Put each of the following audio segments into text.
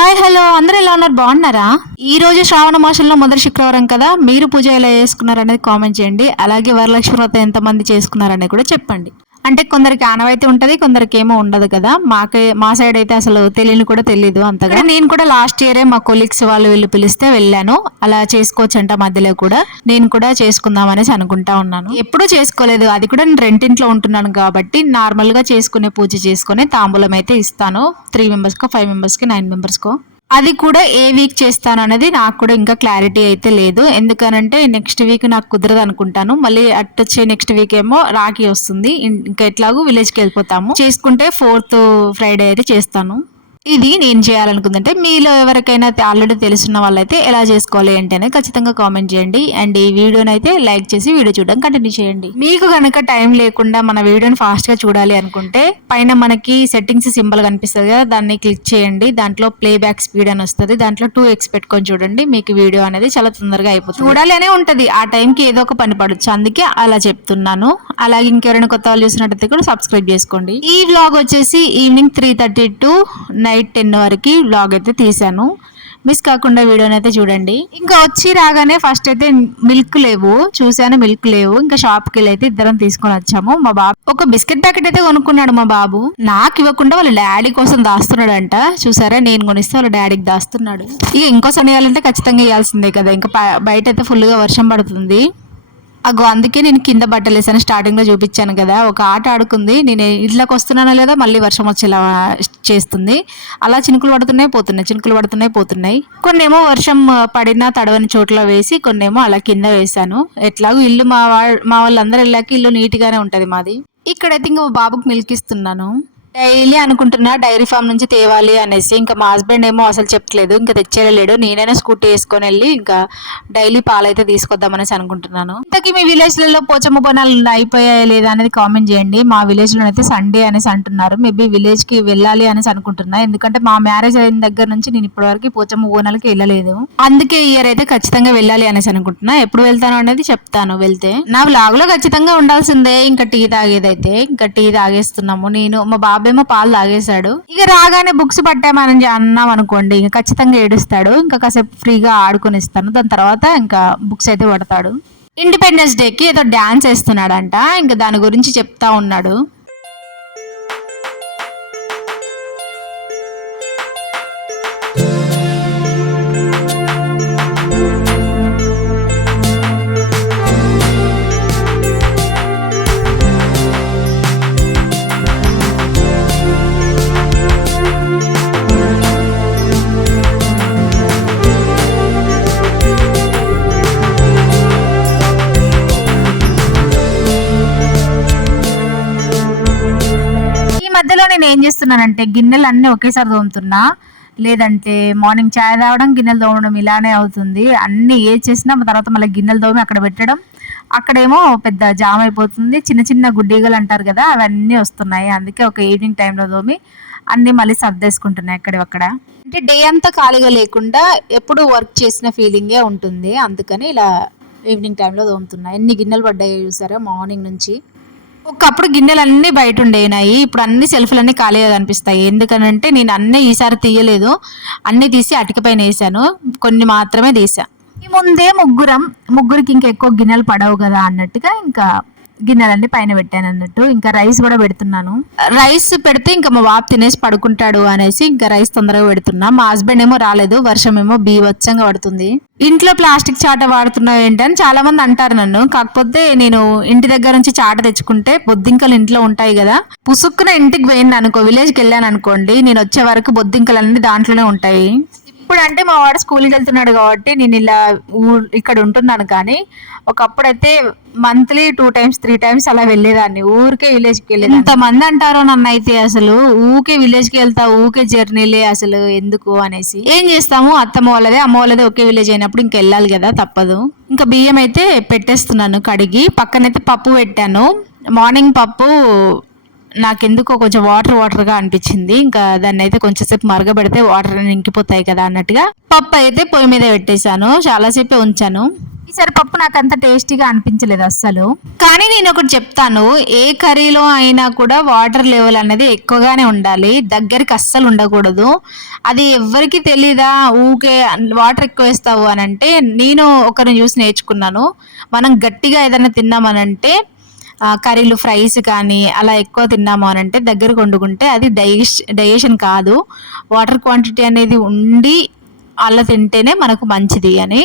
Hi hello అందరూ ఎలా ఉన్నారు? బాగున్నారా? ఈ రోజు శ్రావణ మాసంలో మొదటి శుక్రవారం కదా, మీరు పూజ ఎలా చేసుకున్నారు అనేది కామెంట్ చేయండి. అలాగే వరలక్ష్మి వ్రతం ఎంతమంది చేసుకున్నారనేది కూడా చెప్పండి. అంటే కొందరికి ఆనవాయితీ ఉంటది, కొందరికి ఏమో ఉండదు కదా. మా సైడ్ అయితే అసలు తెలియని కూడా తెలియదు అంతగా. నేను కూడా లాస్ట్ ఇయరే మా కొలీగ్స్ వాళ్ళు వీళ్ళు పిలిస్తే వెళ్ళాను. అలా చేసుకోవచ్చంట మధ్యలో కూడా. నేను కూడా చేసుకుందాం అనేసి అనుకుంటా ఉన్నాను. ఎప్పుడూ చేసుకోలేదు, అది కూడా నేను రెంటింట్లో ఉంటున్నాను కాబట్టి నార్మల్ గా చేసుకునే పూజ చేసుకుని తాంబూలం అయితే ఇస్తాను. 3 మెంబర్స్ కో 5 మెంబర్స్ కి 9 మెంబర్స్ కో. అది కూడా ఏ వీక్ చేస్తాను అనేది నాకు కూడా ఇంకా క్లారిటీ అయితే లేదు. ఎందుకనంటే నెక్స్ట్ వీక్ నాకు కుదరదు అనుకుంటాను. మళ్ళీ అట్టొచ్చే నెక్స్ట్ వీక్ ఏమో రాఖీ వస్తుంది. ఇంకా ఎట్లాగూ విలేజ్కి వెళ్ళిపోతాము. చేసుకుంటే 4th ఫ్రైడే అయితే చేస్తాను. ఇది నేను చేయాలనుకుందంటే మీలో ఎవరికైనా ఆల్రెడీ తెలుసున్న వాళ్ళైతే ఎలా చేసుకోవాలి ఏంటి అనేది ఖచ్చితంగా కామెంట్ చేయండి. అండ్ ఈ వీడియోని అయితే లైక్ చేసి వీడియో చూడడం కంటిన్యూ చేయండి. మీకు కనుక టైం లేకుండా మన వీడియోని ఫాస్ట్ గా చూడాలి అనుకుంటే పైన మనకి సెట్టింగ్స్ సింబల్ కనిపిస్తుంది కదా, దాన్ని క్లిక్ చేయండి. దాంట్లో ప్లే బ్యాక్ స్పీడ్ అని వస్తుంది. దాంట్లో 2x పెట్టుకొని చూడండి. మీకు వీడియో అనేది చాలా తొందరగా అయిపోతుంది. చూడాలి అనే ఉంటది, ఆ టైంకి ఏదో ఒక పని పడొచ్చు, అందుకే అలా చెప్తున్నాను. అలాగే ఇంకెవరైనా కొత్త వాళ్ళు చూసినట్టయితే కూడా సబ్స్క్రైబ్ చేసుకోండి. ఈ వ్లాగ్ వచ్చేసి ఈవినింగ్ 3:30 to నైట్ 10 వరకు వ్లాగ్ అయితే తీసాను. మిస్ కాకుండా వీడియోని అయితే చూడండి. ఇంకా వచ్చి రాగానే ఫస్ట్ అయితే మిల్క్ లేవు చూసాను, మిల్క్ లేవు. ఇంకా షాప్కి వెళ్ళి అయితే ఇద్దరం తీసుకొని వచ్చాము. మా బాబు ఒక బిస్కెట్ ప్యాకెట్ అయితే కొనుక్కున్నాడు. మా బాబు నాకు ఇవ్వకుండా వాళ్ళ డాడీ కోసం దాస్తున్నాడంట. చూసారా, నేను కొనిస్తే వాళ్ళ డాడీకి దాస్తున్నాడు. ఇక ఇంకోసారి ఇవ్వాలంటే ఖచ్చితంగా ఇవ్వాల్సిందే కదా. ఇంకా బయట అయితే ఫుల్గా వర్షం పడుతుంది. అగో అందుకే నేను కింద బట్టలు వేసాను. స్టార్టింగ్ లో చూపించాను కదా, ఒక ఆట ఆడుకుంది. నేను ఇళ్ళకి వస్తున్నానో లేదా మళ్ళీ వర్షం వచ్చేలా చేస్తుంది. అలా చినుకులు పడుతున్నాయి పోతున్నాయి, చినుకులు పడుతున్నాయి పోతున్నాయి. కొన్నేమో వర్షం పడినా తడవని చోట్ల వేసి, కొన్నేమో అలా కింద వేసాను. ఎట్లాగో ఇల్లు మా వాళ్ళందరూ వెళ్ళాక ఇల్లు నీట్ గానే ఉంటది మాది. ఇక్కడైతే ఇంకా మా బాబుకి మిల్క్ ఇస్తున్నాను. డైలీ అనుకుంటున్నా డైరీ ఫామ్ నుంచి తేవాలి అనేసి. ఇంకా మా హస్బెండ్ ఏమో అసలు చెప్పట్లేదు, ఇంకా తెచ్చేయలేడు. నేనైనా స్కూటీ వేసుకొని వెళ్ళి ఇంకా డైలీ పాలైతే తీసుకొద్దామనేసి అనుకుంటున్నాను. ఇంతకీ మీ విలేజ్ లలో పోచమ్మ బోనాలు అయిపోయాయా లేదా అనేది కామెంట్ చేయండి. మా విలేజ్ లో అయితే సండే అనేసి అంటున్నారు. మేబీ విలేజ్ కి వెళ్ళాలి అనేసి అనుకుంటున్నా. ఎందుకంటే మా మ్యారేజ్ అయిన దగ్గర నుంచి నేను ఇప్పటి వరకు పోచమ్మ బోనాలకి వెళ్ళలేదు. అందుకే ఈ ఇయర్ అయితే ఖచ్చితంగా వెళ్ళాలి అనేసి అనుకుంటున్నా. ఎప్పుడు వెళ్తాను అనేది చెప్తాను వెళ్తే. నా వ్లాగ్ లో ఖచ్చితంగా ఉండాల్సిందే. ఇంకా టీ తాగేదైతే ఇంకా టీ తాగేస్తున్నాము. నేను మా బాబేమో పాలు తాగేశాడు. ఇక రాగానే బుక్స్ పట్టామని అన్నాం అనుకోండి, ఇంకా ఖచ్చితంగా ఏడుస్తాడు. ఇంకా కాసేపు ఫ్రీగా ఆడుకొని ఇస్తాను. దాని తర్వాత ఇంకా బుక్స్ అయితే పడతాడు. ఇండిపెండెన్స్ డేకి ఏదో డాన్స్ వేస్తున్నాడంట. ఇంకా దాని గురించి చెప్తా ఉన్నాడు. మధ్యలో నేను ఏం చేస్తున్నానంటే గిన్నెలు అన్నీ ఒకేసారి తోముతున్నా. లేదంటే మార్నింగ్ చాయ్ తాగడం, గిన్నెలు తోమడం ఇలానే అవుతుంది. అన్ని ఏ చేసినా తర్వాత మళ్ళీ గిన్నెలు తోమి అక్కడ పెట్టడం, అక్కడేమో పెద్ద జామ్ అయిపోతుంది. చిన్న చిన్న గుడ్డీగలు అంటారు కదా, అవన్నీ వస్తున్నాయి. అందుకే ఒక ఈవినింగ్ టైంలో తోమి అన్నీ మళ్ళీ సర్దేసుకుంటున్నాయి అక్కడ. అంటే డే అంతా ఖాళీగా లేకుండా ఎప్పుడు వర్క్ చేసిన ఫీలింగే ఉంటుంది. అందుకని ఇలా ఈవినింగ్ టైంలో తోముతున్నా. ఎన్ని గిన్నెలు పడ్డాయో చూసారా మార్నింగ్ నుంచి. ఒకప్పుడు గిన్నెలు అన్నీ బయట ఉండేనాయి, ఇప్పుడు అన్ని సెల్ఫ్లన్నీ ఖాళీగా కనిపిస్తాయి. ఎందుకనంటే నేను అన్నీ ఈసారి తీయలేదు, అన్నీ తీసి అటిక పైన వేసాను, కొన్ని మాత్రమే తీసా. ఈ ముందే ముగ్గురికి ఇంకా ఎక్కువ గిన్నెలు పడవు కదా అన్నట్టుగా ఇంకా గిన్నెలన్నీ పైన పెట్టాను అన్నట్టు. ఇంకా రైస్ కూడా పెడుతున్నాను. రైస్ పెడితే ఇంకా మా బాబు తినేసి పడుకుంటాడు అనేసి ఇంకా రైస్ తొందరగా పెడుతున్నా. మా హస్బెండ్ ఏమో రాలేదు, వర్షం ఏమో బీభత్సంగా పడుతుంది. ఇంట్లో ప్లాస్టిక్ చాట వాడుతున్నావు ఏంటని చాలా మంది అంటారు నన్ను. కాకపోతే నేను ఇంటి దగ్గర నుంచి చాట తెచ్చుకుంటే బొద్దింకలు ఇంట్లో ఉంటాయి కదా, పుసుక్కున ఇంటికి పోయింది అనుకో, విలేజ్కి వెళ్ళాను అనుకోండి, నేను వచ్చే వరకు బొద్దింకలన్నీ దాంట్లోనే ఉంటాయి. ఇప్పుడు అంటే మా వాడు స్కూల్కి వెళ్తున్నాడు కాబట్టి నేను ఇలా ఇక్కడ ఉంటున్నాను. కానీ ఒకప్పుడైతే మంత్లీ 2 times 3 times అలా వెళ్ళేదాన్ని. ఊరికే విలేజ్కి వెళ్ళేది. ఎంతమంది అంటారో నన్ను అయితే, అసలు ఊకే విలేజ్కి వెళ్తా, ఊకే జర్నీలే, అసలు ఎందుకు అనేసి. ఏం చేస్తాము, అత్తమ్మ వాళ్ళదే అమ్మ వాళ్ళదే ఒకే విలేజ్ అయినప్పుడు ఇంక వెళ్ళాలి కదా, తప్పదు. ఇంకా బియ్యం అయితే పెట్టేస్తున్నాను కడిగి. పక్కనైతే పప్పు పెట్టాను. మార్నింగ్ పప్పు నాకెందుకో కొంచెం వాటర్గా అనిపించింది. ఇంకా దాన్ని అయితే కొంచెంసేపు మరగబెడితే వాటర్ ఇంకిపోతాయి కదా అన్నట్టుగా పప్పు అయితే పొయ్యి మీద పెట్టేశాను. చాలాసేపే ఉంచాను. ఈసారి పప్పు నాకు అంత టేస్టీగా అనిపించలేదు అస్సలు. కానీ నేను ఒకటి చెప్తాను, ఏ కర్రీలో అయినా కూడా వాటర్ లెవెల్ అనేది ఎక్కువగానే ఉండాలి, దగ్గరికి అస్సలు ఉండకూడదు. అది ఎవ్వరికి తెలీదా ఊకే వాటర్ ఎక్కువ వేస్తావు అని అంటే, నేను ఒకరిని చూసి నేర్చుకున్నాను. మనం గట్టిగా ఏదైనా తిన్నామనంటే కర్రీలు ఫ్రైస్ కానీ అలా ఎక్కువ తిన్నాము అని అంటే దగ్గరకు వండుకుంటే అది డైజెషన్ కాదు, వాటర్ క్వాంటిటీ అనేది ఉండి అలా తింటేనే మనకు మంచిది అని,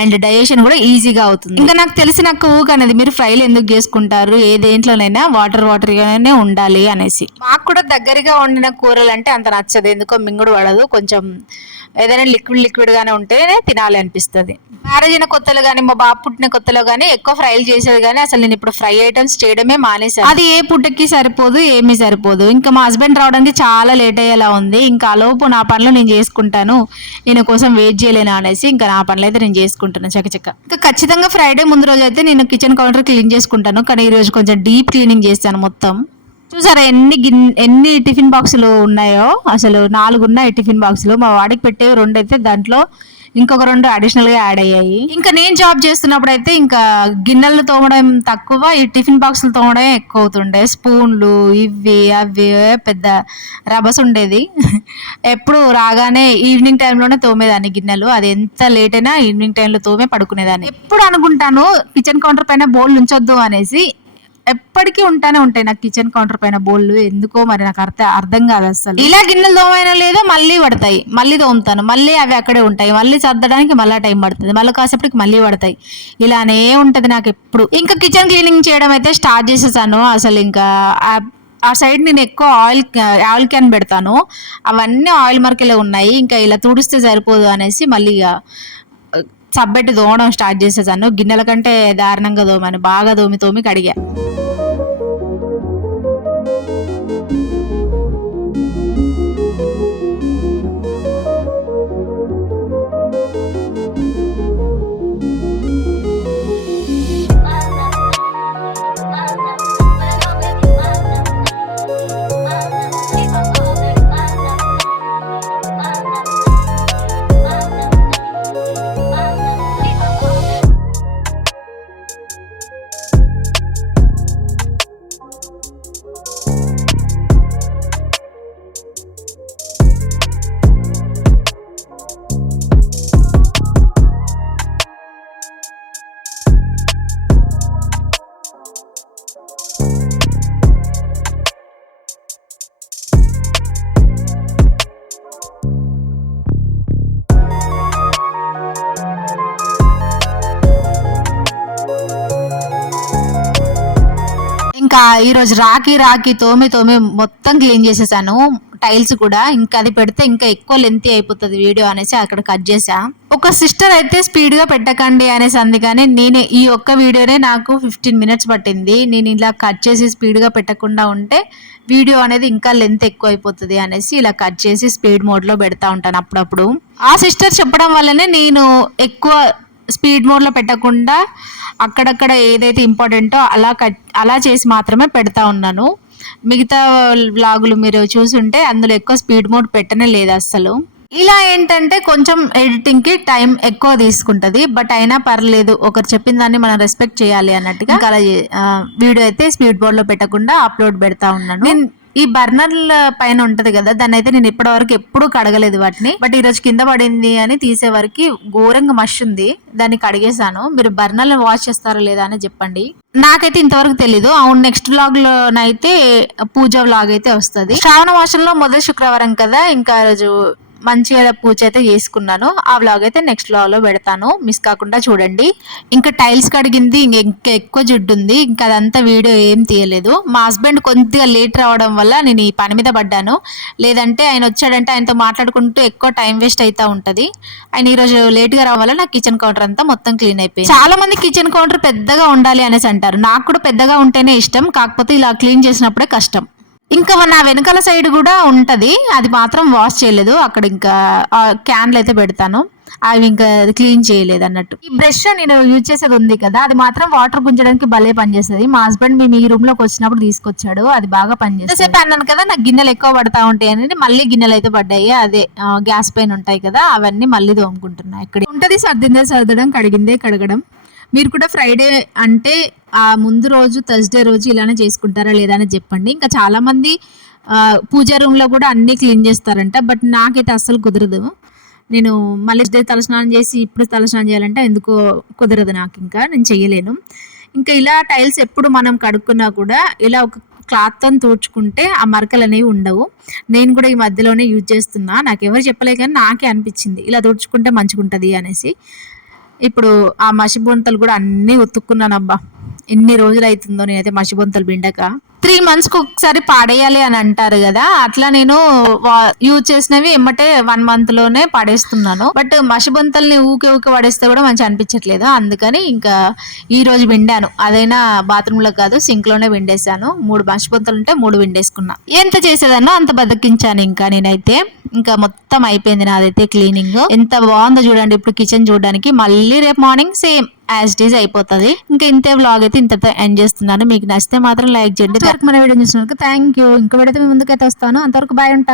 అండ్ డైజెషన్ కూడా ఈజీగా అవుతుంది. ఇంకా నాకు తెలిసిన ఊక అనేది మీరు ఫ్రైలు ఎందుకు చేసుకుంటారు, ఏ దేంట్లోనైనా వాటర్ వాటర్గానే ఉండాలి అనేసి. మాకు కూడా దగ్గరగా వండిన కూరలు అంటే అంత నచ్చదు, ఎందుకో మింగుడు పడదు, కొంచెం ఏదైనా లిక్విడ్ గానే ఉంటేనే తినాలి అనిపిస్తుంది. మ్యారేజ్ అయిన కొత్తలో కానీ మా బాబు పుట్టిన కొత్తలో కానీ ఎక్కువ ఫ్రైలు చేసేది, కానీ అసలు నేను ఇప్పుడు ఫ్రై ఐటమ్స్ చేయడమే మానేసాను. అది ఏ పుట్టకి సరిపోదు, ఏమీ సరిపోదు. ఇంకా మా హస్బెండ్ రావడానికి చాలా లేట్ అయ్యేలా ఉంది. ఇంకా లోపు నా పనులు నేను చేసుకుంటాను, నేను కోసం వెయిట్ చేయలేను అనేసి ఇంకా నా పనులు అయితే నేను చేసుకుంటున్నాను చకచక. ఇంకా ఖచ్చితంగా ఫ్రైడే ముందు రోజు అయితే నేను కిచెన్ కౌంటర్ క్లీన్ చేసుకుంటాను, కానీ ఈ రోజు కొంచెం డీప్ క్లీనింగ్ చేస్తాను మొత్తం. చూసారా ఎన్ని టిఫిన్ బాక్సులు ఉన్నాయో, అసలు 4 ఉన్నాయి టిఫిన్ బాక్సులు. మా వాడికి పెట్టేవి 2 అయితే దాంట్లో ఇంకొక 2 అడిషనల్ గా యాడ్ అయ్యాయి. ఇంకా నేను జాబ్ చేస్తున్నప్పుడు అయితే ఇంకా గిన్నెలు తోమడం తక్కువ, ఈ టిఫిన్ బాక్సులు తోమడం ఎక్కువ అవుతుండే. స్పూన్లు ఇవి అవి పెద్ద రభస ఉండేది. ఎప్పుడు రాగానే ఈవినింగ్ టైంలోనే తోమేదాన్ని గిన్నెలు, అది ఎంత లేట్ అయినా ఈవినింగ్ టైంలో తోమే పడుకునేదాన్ని. ఎప్పుడు అనుకుంటాను కిచెన్ కౌంటర్ పైన బౌల్ ఉంచొద్దు అనేసి, ఎప్పటికీ ఉంటాయి నాకు కిచెన్ కౌంటర్ పైన బోళ్ళు, ఎందుకో మరి నాకు అర్థం కాదు అసలు. ఇలా గిన్నెలు తోమైనా లేదో మళ్ళీ పడతాయి, మళ్ళీ తోముతాను, మళ్ళీ అవి అక్కడే ఉంటాయి, మళ్ళీ సర్దడానికి మళ్ళీ టైం పడుతుంది, మళ్ళీ కాసేపటికి మళ్ళీ పడతాయి, ఇలానే ఉంటది నాకు ఎప్పుడు. ఇంకా కిచెన్ క్లీనింగ్ చేయడం అయితే స్టార్ట్ చేసేసాను. అసలు ఇంకా ఆ సైడ్ నేను ఎక్కువ ఆయిల్ క్యాన్ పెడతాను, అవన్నీ ఆయిల్ మరకలే ఉన్నాయి, ఇంకా ఇలా తుడిస్తే సరిపోదు అనేసి మళ్ళీ సబ్బెట్టి తోమడం స్టార్ట్ చేసేసాను. గిన్నెల కంటే దారుణంగా తోమని బాగా తోమి కడిగా. ఇంకా ఈరోజు రాకి తోమి మొత్తం క్లీన్ చేసేసాను, టైల్స్ కూడా. ఇంకా అది పెడితే ఇంకా ఎక్కువ లెంతీ అయిపోతుంది వీడియో అనేసి అక్కడ కట్ చేసా. ఒక సిస్టర్ అయితే స్పీడ్ గా పెట్టకండి అనేసి అంది, కానీ నేనే ఈ ఒక్క వీడియోనే నాకు 15 మినిట్స్ పట్టింది. నేను ఇలా కట్ చేసి స్పీడ్ గా పెట్టకుండా ఉంటే వీడియో అనేది ఇంకా లెంత్ ఎక్కువ అయిపోతుంది అనేసి ఇలా కట్ చేసి స్పీడ్ మోడ్ లో పెడతా ఉంటాను అప్పుడప్పుడు. ఆ సిస్టర్ చెప్పడం వల్లనే నేను ఎక్కువ స్పీడ్ మోడ్లో పెట్టకుండా అక్కడక్కడ ఏదైతే ఇంపార్టెంటో అలా చేసి మాత్రమే పెడతా ఉన్నాను. మిగతా వ్లాగులు మీరు చూసుంటే అందులో ఎక్కువ స్పీడ్ మోడ్ పెట్టనే లేదు అస్సలు. ఇలా ఏంటంటే కొంచెం ఎడిటింగ్ కి టైం ఎక్కువ తీసుకుంటది, బట్ అయినా పర్లేదు, ఒకరు చెప్పిన దాన్ని మనం రెస్పెక్ట్ చేయాలి అన్నట్టుగా అలా వీడియో అయితే స్పీడ్ మోడ్ లో పెట్టకుండా అప్లోడ్ పెడతా ఉన్నాను. ఈ బర్నర్ పైన ఉంటది కదా, దాన్ని అయితే నేను ఇప్పటి వరకు ఎప్పుడు కడగలేదు వాటిని, బట్ ఈ రోజు కింద పడింది అని తీసే వరకు ఘోరంగా మష్ ఉంది, దాన్ని కడిగేశాను. మీరు బర్నర్ వాష్ చేస్తారా లేదా అని చెప్పండి, నాకైతే ఇంతవరకు తెలీదు. అవును, నెక్స్ట్ వ్లాగ్ లోనైతే పూజ వ్లాగ్ అయితే వస్తుంది. శ్రావణ మాసంలో మొదటి శుక్రవారం కదా, ఇంకా రోజు మంచిగా పూజ అయితే చేసుకున్నాను. ఆ వ్లాగ్ అయితే నెక్స్ట్ వ్లాగ్ లో పెడతాను, మిస్ కాకుండా చూడండి. ఇంకా టైల్స్ కడిగింది ఇంకా ఎక్కువ జిడ్డు ఉంది, ఇంకా అదంతా వీడియో ఏం తీయలేదు. మా హస్బెండ్ కొద్దిగా లేట్ రావడం వల్ల నేను ఈ పని మీద పడ్డాను, లేదంటే ఆయన వచ్చాడంటే ఆయనతో మాట్లాడుకుంటూ ఎక్కువ టైం వేస్ట్ అవుతా ఉంటది. ఆయన ఈ రోజు లేట్ గా రావడం వల్ల నా కిచెన్ కౌంటర్ అంతా మొత్తం క్లీన్ అయిపోయింది. చాలా మంది కిచెన్ కౌంటర్ పెద్దగా ఉండాలి అనేసి అంటారు, నాకు కూడా పెద్దగా ఉంటేనే ఇష్టం, కాకపోతే ఇలా క్లీన్ చేసినప్పుడే కష్టం. ఇంకా నా వెనకాల సైడ్ కూడా ఉంటది, అది మాత్రం వాష్ చేయలేదు. అక్కడ ఇంకా క్యాన్లు అయితే పెడతాను, అవి ఇంకా క్లీన్ చేయలేదు అన్నట్టు. ఈ బ్రష్ నేను యూజ్ చేసేది ఉంది కదా, అది మాత్రం వాటర్ గుంజడానికి భలే పనిచేస్తుంది. మా హస్బెండ్ మేము ఈ రూమ్ లోకి వచ్చినప్పుడు తీసుకొచ్చాడు, అది బాగా పనిచేస్తుంది. సేపు అన్నాను కదా నాకు గిన్నెలు ఎక్కువ పడతా ఉంటాయి అని, మళ్ళీ గిన్నెలు అయితే పడ్డాయి. అదే గ్యాస్ పైన ఉంటాయి కదా, అవన్నీ మళ్ళీ తోముకుంటున్నాయి. ఇక్కడ ఉంటది, సర్దిందే సర్దడం, కడిగిందే కడగడం. మీరు కూడా ఫ్రైడే అంటే ఆ ముందు రోజు థర్స్డే రోజు ఇలానే చేసుకుంటారా లేదా అని చెప్పండి. ఇంకా చాలామంది పూజా రూమ్లో కూడా అన్నీ క్లీన్ చేస్తారంట. బట్ నాకైతే అస్సలు కుదరదు. నేను మళ్ళీ తలస్నానం చేసి ఇప్పుడు తలస్నానం చేయాలంటే ఎందుకో కుదరదు నాకు, ఇంకా నేను చెయ్యలేను. ఇంకా ఇలా టైల్స్ ఎప్పుడు మనం కడుక్కున్నా కూడా ఇలా ఒక క్లాత్తో తుడుచుకుంటే ఆ మరకలు అనేవి ఉండవు. నేను కూడా ఈ మధ్యలోనే యూజ్ చేస్తున్నా. నాకు ఎవరు చెప్పలే కానీ నాకే అనిపించింది ఇలా తుడుచుకుంటే మంచిగా ఉంటుంది అనేసి. ఇప్పుడు ఆ మసిబొంతలు కూడా అన్నీ ఉతుక్కున్నాను. అబ్బా ఎన్ని రోజులు అవుతుందో నేనైతే మసిబొంతలు పిండక. 3 monthsకి ఒకసారి పాడేయాలి అని అంటారు కదా, అట్లా నేను యూజ్ చేసినవి ఎమ్మటే 1 monthలోనే పడేస్తున్నాను. బట్ మసిబొంతల్ని ఊకే పడేస్తే కూడా మంచిగా అనిపించట్లేదు. అందుకని ఇంకా ఈ రోజు పిండాను. అదైనా బాత్రూంలో కాదు, సింక్లోనే పిండేశాను. 3 మసిబొంతలు ఉంటే 3 పిండేసుకున్నా. ఎంత చేసేదాన్నో అంత బద్దకించాను. ఇంకా నేనైతే ఇంకా మొత్తం అయిపోయింది నాదైతే క్లీనింగ్. ఎంత బాగుందో చూడండి ఇప్పుడు కిచెన్ చూడడానికి. మళ్ళీ రేపు morning same as it is అయిపోతుంది. ఇంకా ఇంతే వ్లాగ్ అయితే ఇంతతో ఎండ్ చేస్తున్నాను. మీకు నచ్చితే మాత్రం లైక్ చేయండి. మన వీడియో చూసినందుకు థ్యాంక్ యూ. ఇంకో వీడియోతో మీ ముందుకైతే వస్తాను. అంతవరకు బాయ్, ఉంటా.